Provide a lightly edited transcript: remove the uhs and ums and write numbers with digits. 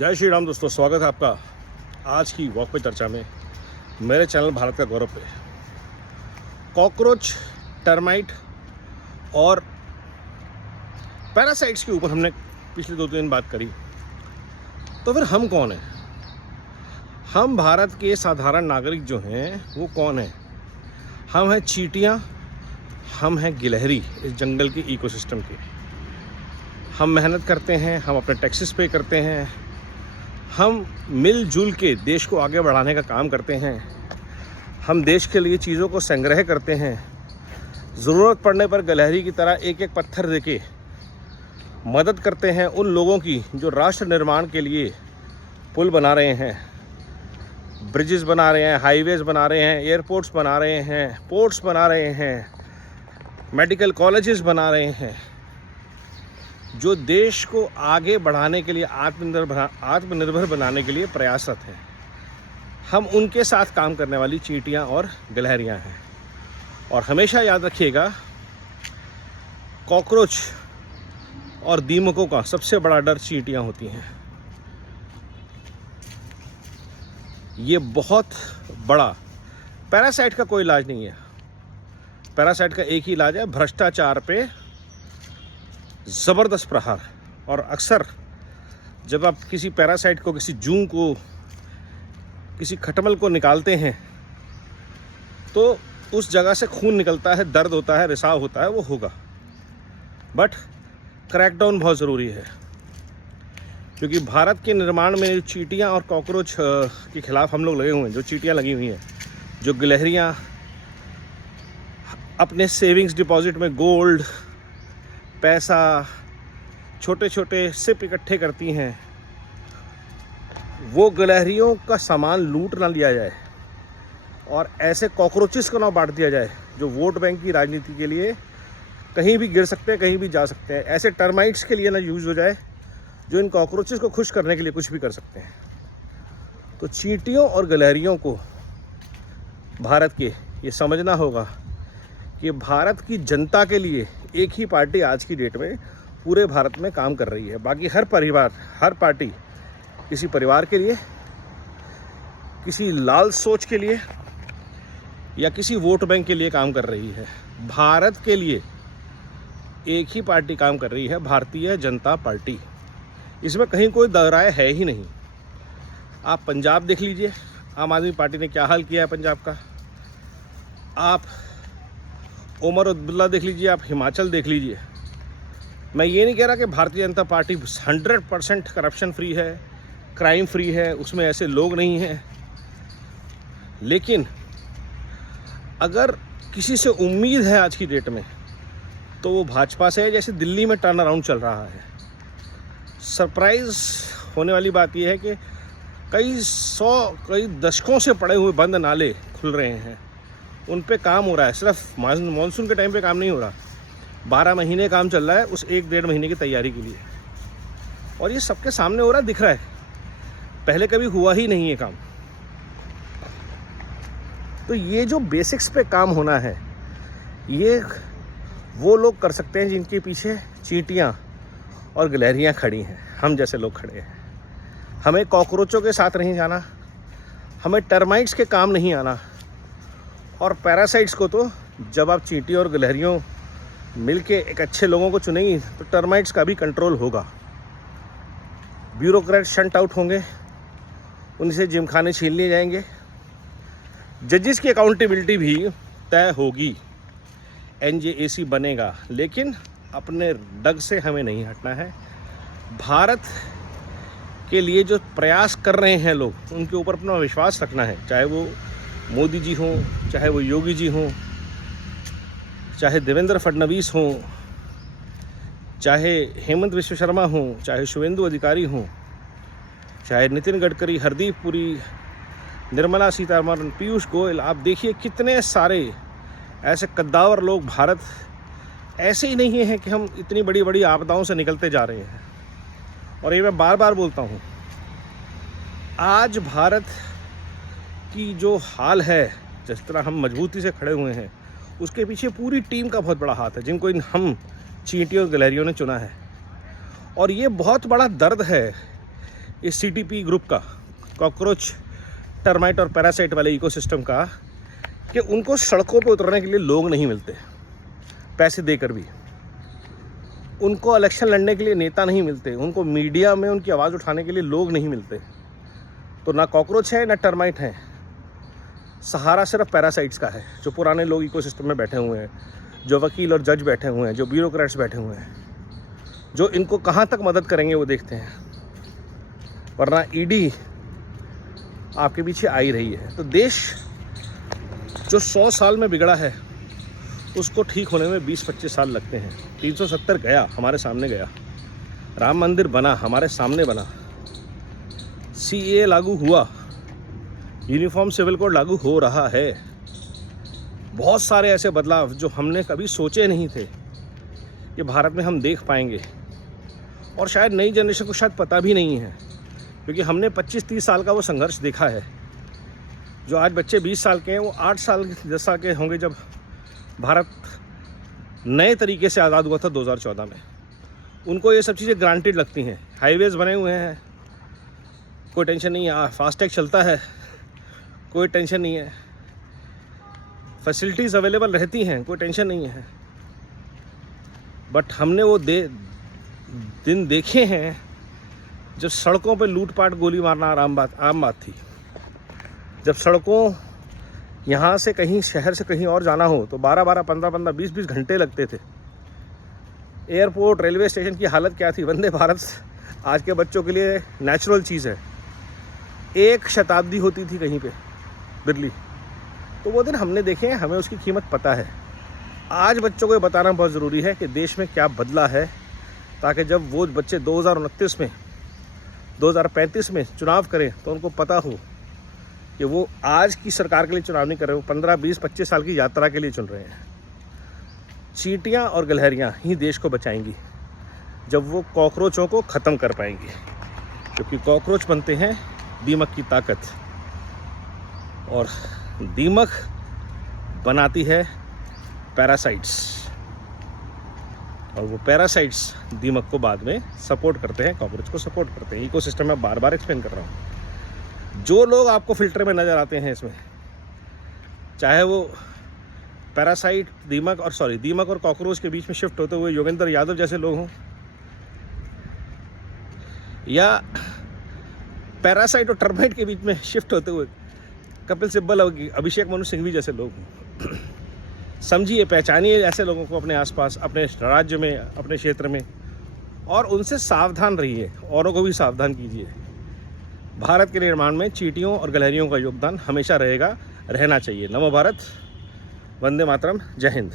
जय श्री राम दोस्तों, स्वागत है आपका आज की वॉक पे चर्चा में मेरे चैनल भारत का गौरव पे। कॉकरोच, टर्माइट और पैरासाइट्स के ऊपर हमने पिछले 2 दिन बात करी। तो फिर हम कौन हैं? हम भारत के साधारण नागरिक जो हैं वो कौन हैं? हम हैं चींटियाँ, हम हैं गिलहरी इस जंगल के इकोसिस्टम के। हम मेहनत करते हैं, हम अपने टैक्सेस पे करते हैं, हम मिलजुल के देश को आगे बढ़ाने का काम करते हैं। हम देश के लिए चीज़ों को संग्रह करते हैं। ज़रूरत पड़ने पर गिलहरी की तरह एक एक पत्थर देके मदद करते हैं उन लोगों की जो राष्ट्र निर्माण के लिए पुल बना रहे हैं, ब्रिजेस बना रहे हैं, हाईवेज़ बना रहे हैं, एयरपोर्ट्स बना रहे हैं, पोर्ट्स बना रहे हैं, मेडिकल कॉलेजेस बना रहे हैं, जो देश को आगे बढ़ाने के लिए आत्मनिर्भर बनाने के लिए प्रयासरत हैं। हम उनके साथ काम करने वाली चींटियाँ और गिलहरियाँ हैं। और हमेशा याद रखिएगा, कॉकरोच और दीमकों का सबसे बड़ा डर चींटियाँ होती हैं। ये बहुत बड़ा पैरासाइट का कोई इलाज नहीं है। पैरासाइट का एक ही इलाज है, भ्रष्टाचार पे ज़बरदस्त प्रहार। और अक्सर जब आप किसी पैरासाइट को, किसी जूं को, किसी खटमल को निकालते हैं तो उस जगह से खून निकलता है, दर्द होता है, रिसाव होता है, वो होगा। बट क्रैकडाउन बहुत ज़रूरी है, क्योंकि भारत के निर्माण में जो चींटियाँ और कॉकरोच के खिलाफ हम लोग लगे हुए हैं, जो चींटियाँ लगी हुई हैं, जो गिलहरियाँ अपने सेविंग्स डिपॉजिट में गोल्ड, पैसा, छोटे छोटे सिप इकट्ठे करती हैं, वो गिलहरियों का सामान लूट ना लिया जाए और ऐसे कॉकरोचेस को ना बांट दिया जाए जो वोट बैंक की राजनीति के लिए कहीं भी गिर सकते हैं, कहीं भी जा सकते हैं। ऐसे टर्माइट्स के लिए ना यूज़ हो जाए जो इन कॉकरोचेस को खुश करने के लिए कुछ भी कर सकते हैं। तो चींटियों और गिलहरियों को भारत के ये समझना होगा कि भारत की जनता के लिए एक ही पार्टी आज की डेट में पूरे भारत में काम कर रही है। बाकी हर पार्टी किसी परिवार के लिए, किसी लाल सोच के लिए या किसी वोट बैंक के लिए काम कर रही है। भारत के लिए एक ही पार्टी काम कर रही है, भारतीय जनता पार्टी। इसमें कहीं कोई दरार है ही नहीं। आप पंजाब देख लीजिए, आम आदमी पार्टी ने क्या हाल किया है पंजाब का। आप उमर अब्दुल्ला देख लीजिए, आप हिमाचल देख लीजिए। मैं ये नहीं कह रहा कि Bharatiya Janata party 100% corruption free है, क्राइम फ्री है, उसमें ऐसे लोग नहीं हैं। लेकिन अगर किसी से उम्मीद है आज की डेट में तो वो भाजपा से है। जैसे दिल्ली में टर्न अराउंड चल रहा है। सरप्राइज़ होने वाली बात यह है कि कई दशकों से पड़े हुए बंद नाले खुल रहे हैं, उन पे काम हो रहा है। सिर्फ मानसून के टाइम पे काम नहीं हो रहा, 12 महीने काम चल रहा है उस 1-1.5 महीने की तैयारी के लिए। और ये सबके सामने हो रहा है, दिख रहा है। पहले कभी हुआ ही नहीं है काम। तो ये जो बेसिक्स पे काम होना है, ये वो लोग कर सकते हैं जिनके पीछे चींटियाँ और गिलहरियाँ खड़ी हैं, हम जैसे लोग खड़े हैं। हमें कॉकरोचों के साथ नहीं जाना, हमें टर्माइट्स के काम नहीं आना। और पैरासाइट्स को तो जब आप चींटी और गिलहरियों मिलके एक अच्छे लोगों को चुनेंगी तो टर्माइट्स का भी कंट्रोल होगा। ब्यूरोक्रेट शंट आउट होंगे, उनसे जिमखाने छीन लिए जाएंगे, जजेस की अकाउंटेबिलिटी भी तय होगी, NJAC बनेगा। लेकिन अपने डग से हमें नहीं हटना है। भारत के लिए जो प्रयास कर रहे हैं लोग, उनके ऊपर अपना विश्वास रखना है। चाहे वो मोदी जी हों, चाहे वो योगी जी हों, चाहे देवेंद्र फडणवीस हों, चाहे हेमंत विश्व शर्मा हों, चाहे शुवेंदु अधिकारी हों, चाहे नितिन गडकरी, हरदीप पुरी, निर्मला सीतारमण, पीयूष गोयल। आप देखिए कितने सारे ऐसे कद्दावर लोग। भारत ऐसे ही नहीं है कि हम इतनी बड़ी बड़ी आपदाओं से निकलते जा रहे हैं। और ये मैं बार बार बोलता हूँ, आज भारत की जो हाल है, जिस तरह हम मजबूती से खड़े हुए हैं, उसके पीछे पूरी टीम का बहुत बड़ा हाथ है, जिनको हम चींटियों और गिलहरियों ने चुना है। और ये बहुत बड़ा दर्द है इस CTP ग्रुप का, कॉकरोच, टर्माइट और पैरासाइट वाले इकोसिस्टम का, कि उनको सड़कों पे उतरने के लिए लोग नहीं मिलते पैसे देकर भी, उनको इलेक्शन लड़ने के लिए नेता नहीं मिलते, उनको मीडिया में उनकी आवाज़ उठाने के लिए लोग नहीं मिलते। तो ना कॉकरोच है ना टर्माइट है, सहारा सिर्फ पैरासाइट्स का है, जो पुराने लोग इकोसिस्टम में बैठे हुए हैं, जो वकील और जज बैठे हुए हैं, जो ब्यूरोक्रेट्स बैठे हुए हैं, जो इनको कहाँ तक मदद करेंगे वो देखते हैं। वरना ईडी आपके पीछे आ ही रही है। तो देश जो 100 साल में बिगड़ा है उसको ठीक होने में 20-25 साल लगते हैं। 370 गया, हमारे सामने गया, राम मंदिर बना, हमारे सामने बना, CAA लागू हुआ, यूनिफॉर्म सिविल कोड लागू हो रहा है। बहुत सारे ऐसे बदलाव जो हमने कभी सोचे नहीं थे कि भारत में हम देख पाएंगे, और शायद नई जनरेशन को शायद पता भी नहीं है, क्योंकि हमने 25-30 साल का वो संघर्ष देखा है। जो आज बच्चे 20 साल के हैं, वो 8 साल 10 साल के होंगे जब भारत नए तरीके से आज़ाद हुआ था 2014 में। उनको ये सब चीज़ें ग्रांटेड लगती हैं। हाईवेज़ बने हुए हैं, कोई टेंशन नहीं है, फास्टैग चलता है, कोई टेंशन नहीं है, फैसिलिटीज़ अवेलेबल रहती हैं, कोई टेंशन नहीं है। बट हमने वो दिन देखे हैं जब सड़कों पे लूटपाट, गोली मारना आम बात थी। जब सड़कों यहाँ से कहीं शहर से कहीं और जाना हो तो 12-12, 15-15, 20-20 घंटे लगते थे। एयरपोर्ट, रेलवे स्टेशन की हालत क्या थी। वंदे भारत आज के बच्चों के लिए नेचुरल चीज़ है। 1 शताब्दी होती थी कहीं पे दिल्ली, तो वो दिन हमने देखे हैं, हमें उसकी कीमत पता है। आज बच्चों को ये बताना बहुत ज़रूरी है कि देश में क्या बदला है, ताकि जब वो बच्चे 2029 में, 2035 में चुनाव करें तो उनको पता हो कि वो आज की सरकार के लिए चुनाव नहीं कर रहे, वो 15, 20, 25 साल की यात्रा के लिए चुन रहे हैं। चींटियाँ और गिलहरियाँ ही देश को बचाएंगी जब वो कॉकरोचों को ख़त्म कर पाएंगी, क्योंकि कॉकरोच बनते हैं दीमक की ताकत, और दीमक बनाती है पैरासाइट्स, और वो पैरासाइट्स दीमक को बाद में सपोर्ट करते हैं, कॉकरोच को सपोर्ट करते हैं। इकोसिस्टम में बार-बार एक्सप्लेन कर रहा हूँ। जो लोग आपको फिल्टर में नज़र आते हैं इसमें, चाहे वो पैरासाइट, दीमक और कॉकरोच के बीच में शिफ्ट होते हुए योगेंद्र यादव जैसे लोग हों, या पैरासाइट और टर्माइट के बीच में शिफ्ट होते हुए कपिल सिब्बल और अभिषेक मनु सिंघवी जैसे लोग हों, समझिए, पहचानिए ऐसे लोगों को अपने आसपास, अपने राज्य में, अपने क्षेत्र में, और उनसे सावधान रहिए, औरों को भी सावधान कीजिए। भारत के निर्माण में चींटियों और गिलहरियों का योगदान हमेशा रहेगा, रहना चाहिए। नमो भारत, वंदे मातरम, जय हिंद।